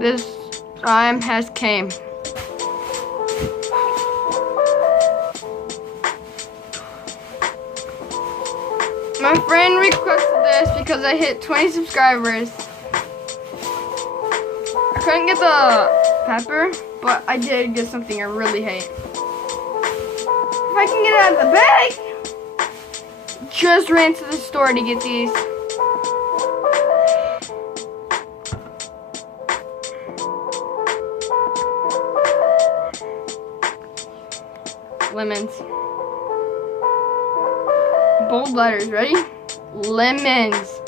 This time has came. My friend requested this because I hit 20 subscribers. I couldn't get the pepper, but I did get something I really hate. If I can get it out of the bag, just ran to the store to get these. Lemons. Bold letters, ready? Lemons.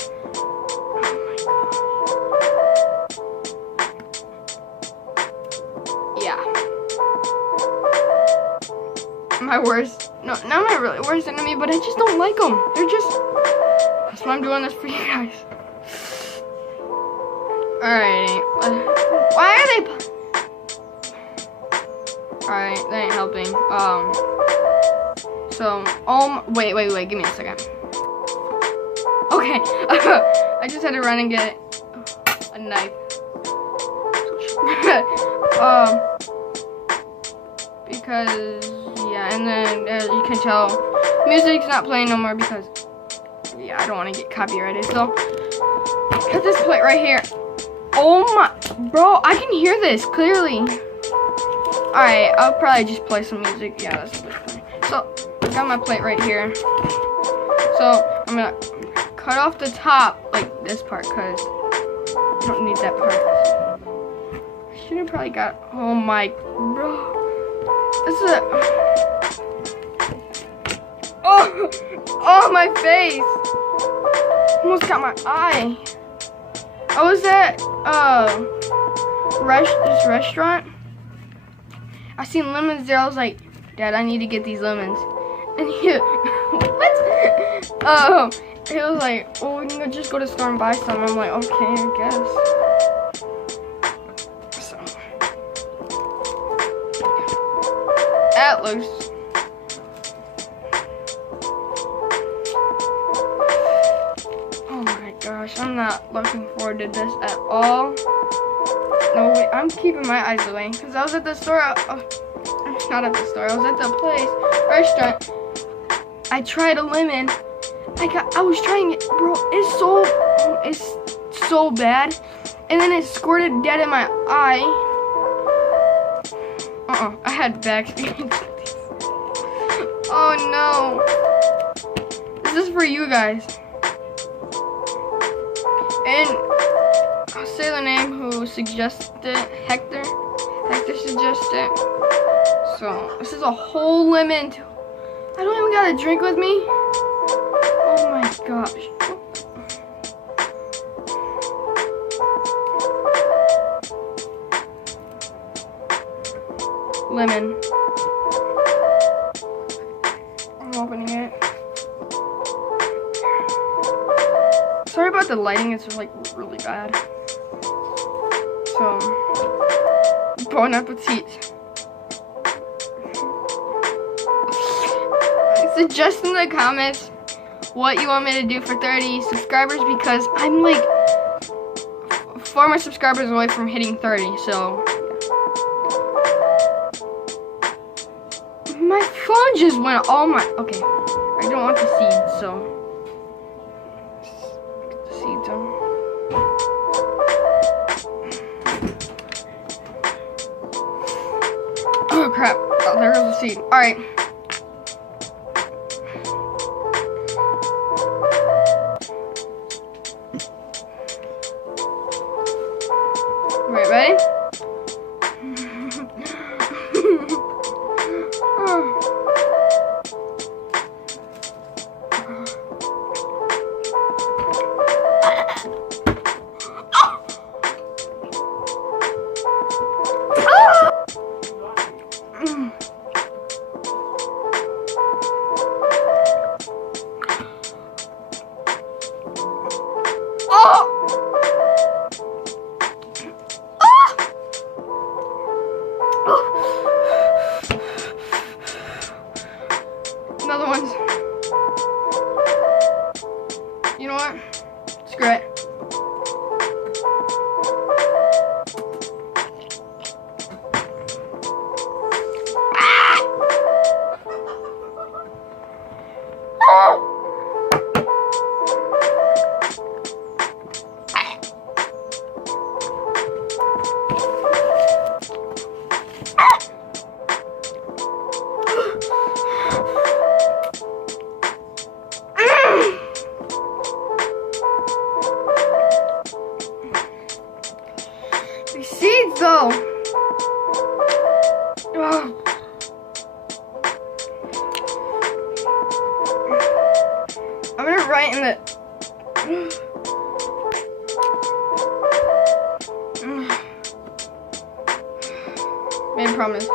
Yeah. My worst, no, not my really worst enemy, but I just don't like them. They're just, that's why I'm doing this for you guys. Alright. Why are they? Alright, that ain't helping. So, wait, give me a second. Okay, I just had to run and get a knife. Because, yeah, and then as you can tell, music's not playing no more because, yeah, I don't want to get copyrighted. So, cut this plate right here. Oh my, bro, I can hear this clearly. Alright, I'll probably just play some music. Yeah, that's the best thing. So, I got my plate right here. So, I'm gonna cut off the top, like this part, because I don't need that part. I should have probably got, oh my, bro. This is a, oh, my face. Almost got my eye. I was at, this restaurant. I seen lemons there. I was like, Dad, I need to get these lemons. And he, what? He was like, oh, we can just go to the store and buy some. I'm like, okay, I guess. So, that looks. Oh my gosh, I'm not looking forward to this at all. No, wait, I'm keeping my eyes away because I was at the store. Not at the store. I was at the restaurant. I tried a lemon. I was trying it, bro. It's so bad, and then it squirted dead in my eye. I had bad experience with these. Oh no. This is for you guys. And I'll say the name who suggested it. Hector. Hector suggested it. So, this is a whole lemon. I don't even got a drink with me. Oh my gosh. Lemon. I'm opening it. Sorry about the lighting, it's just like really bad. So, bon appetit. Suggest in the comments what you want me to do for 30 subscribers because I'm like 4 more subscribers away from hitting 30, so my phone just went all my, okay, I don't want the seeds, so get the seeds on. Oh crap, oh, there goes the seed. Alright. Right, ready? Another one. You know what? Screw it. in the... Made a promise.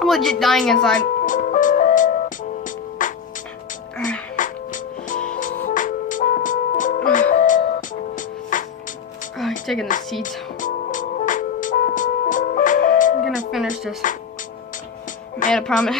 I'm legit dying inside. He's taking the seeds. I'm gonna finish this. Made a promise.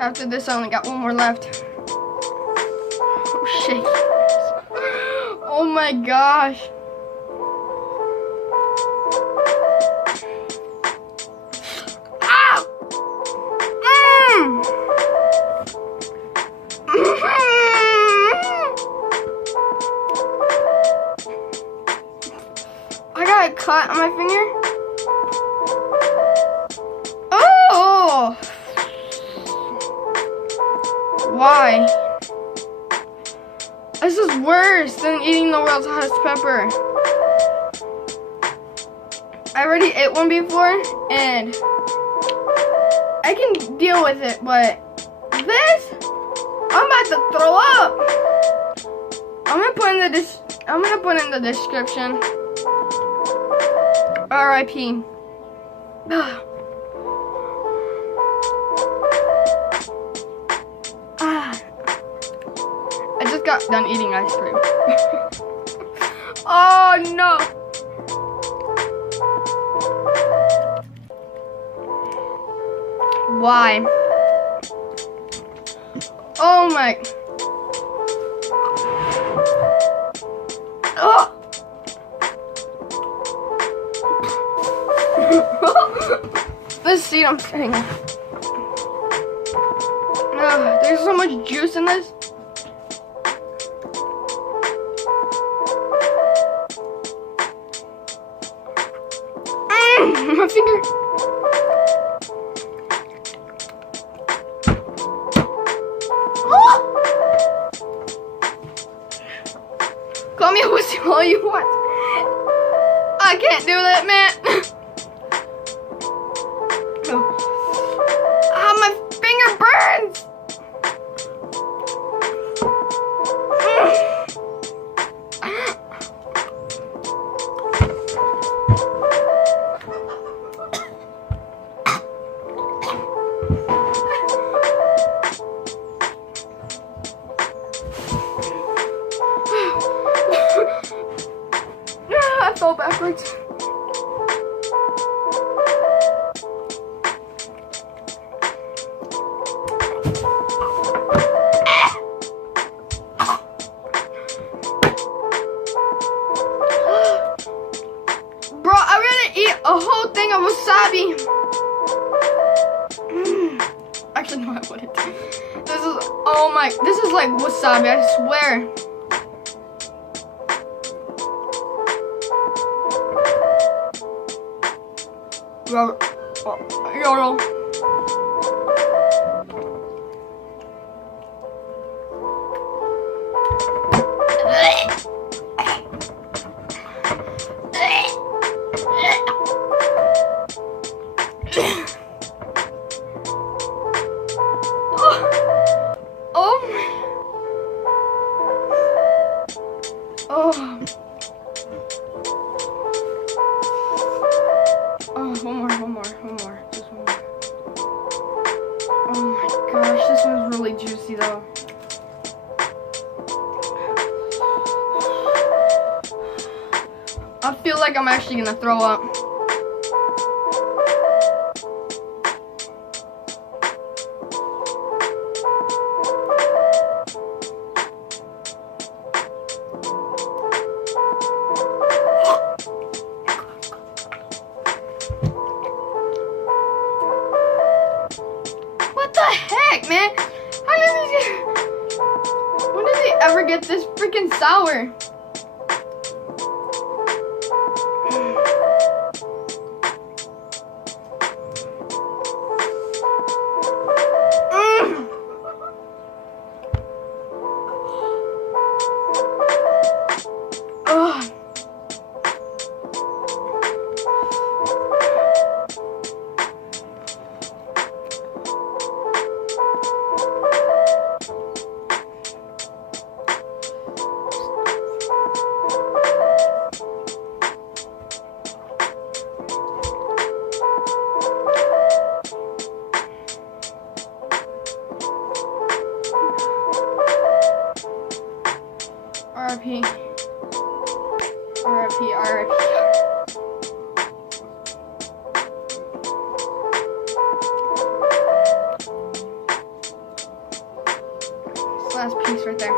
After this, I only got one more left. Oh shit. Oh my gosh. Ah! I got a cut on my finger. Oh! Why? This is worse than eating the world's hottest pepper. I already ate one before and I can deal with it, but this, I'm about to throw up. I'm gonna put in the description. R.I.P. I just got done eating ice cream. Oh no! Why? Oh my! Oh! This seed I'm sitting in. There's so much juice in this. My finger. Oh! Call me a wussy all you want. I can't do that, man. Ah, my finger burns. I fell backwards. Bro, I'm gonna eat a whole thing of wasabi. Actually, no, I wouldn't. This is like wasabi, I swear. YOLO. One more. Just one more. Oh my gosh, this one's really juicy though. like I'm actually gonna throw up. What the heck, man? How did this get... When did they ever get this freaking sour? RIP. RIP, RIP. This last piece right there.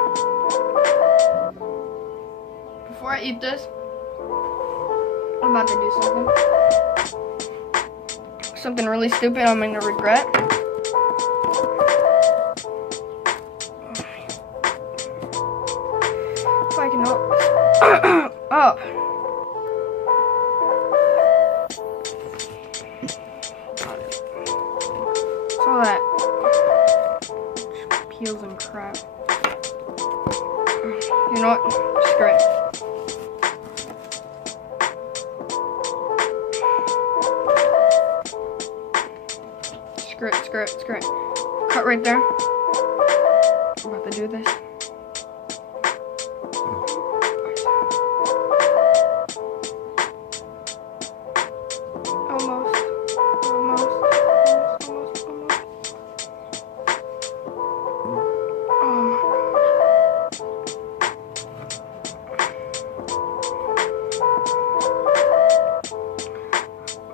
Before I eat this, I'm about to do something. Something really stupid I'm gonna regret. If I can help this up. It's all that peels and crap. You know what? Screw it. Screw it, screw it, screw it. Cut right there. I'm about to do this.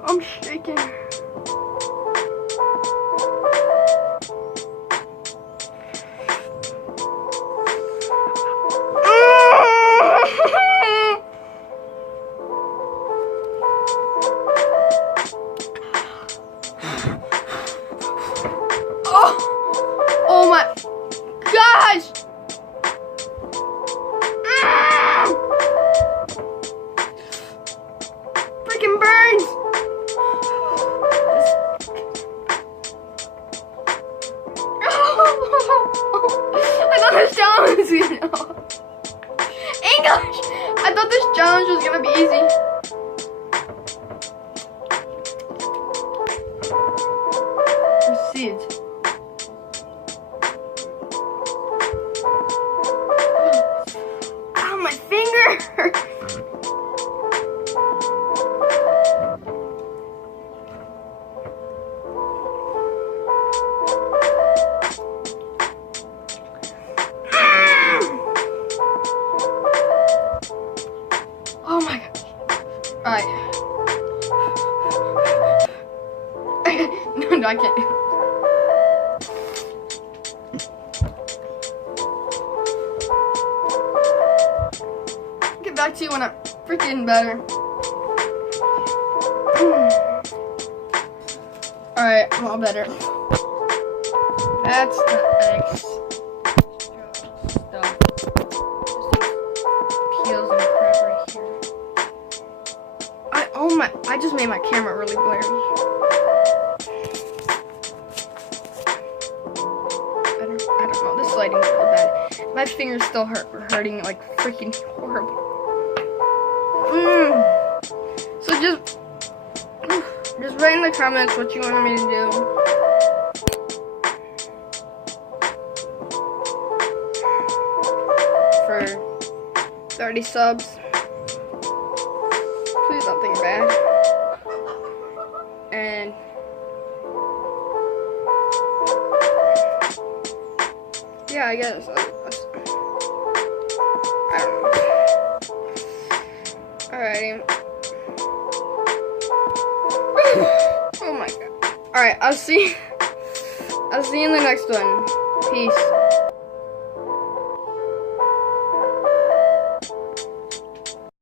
I'm shaking. Oh my gosh! Freaking burns! I thought this challenge was gonna... English! I thought this challenge was gonna be easy. There's seeds. Ow, my finger! Oh my god. Alright. No, I can't. Get back to you when I'm freaking better. Alright, I'm all better. That's the extra stuff. Peels and crap right here. I just made my camera really blurry. I don't know, this lighting's really bad. My finger's still hurting like freaking horrible. So just write in the comments what you want me to do. For 30 subs. Please don't think bad. And yeah, I guess I don't know. Alrighty. Alright, I'll see you in the next one. Peace.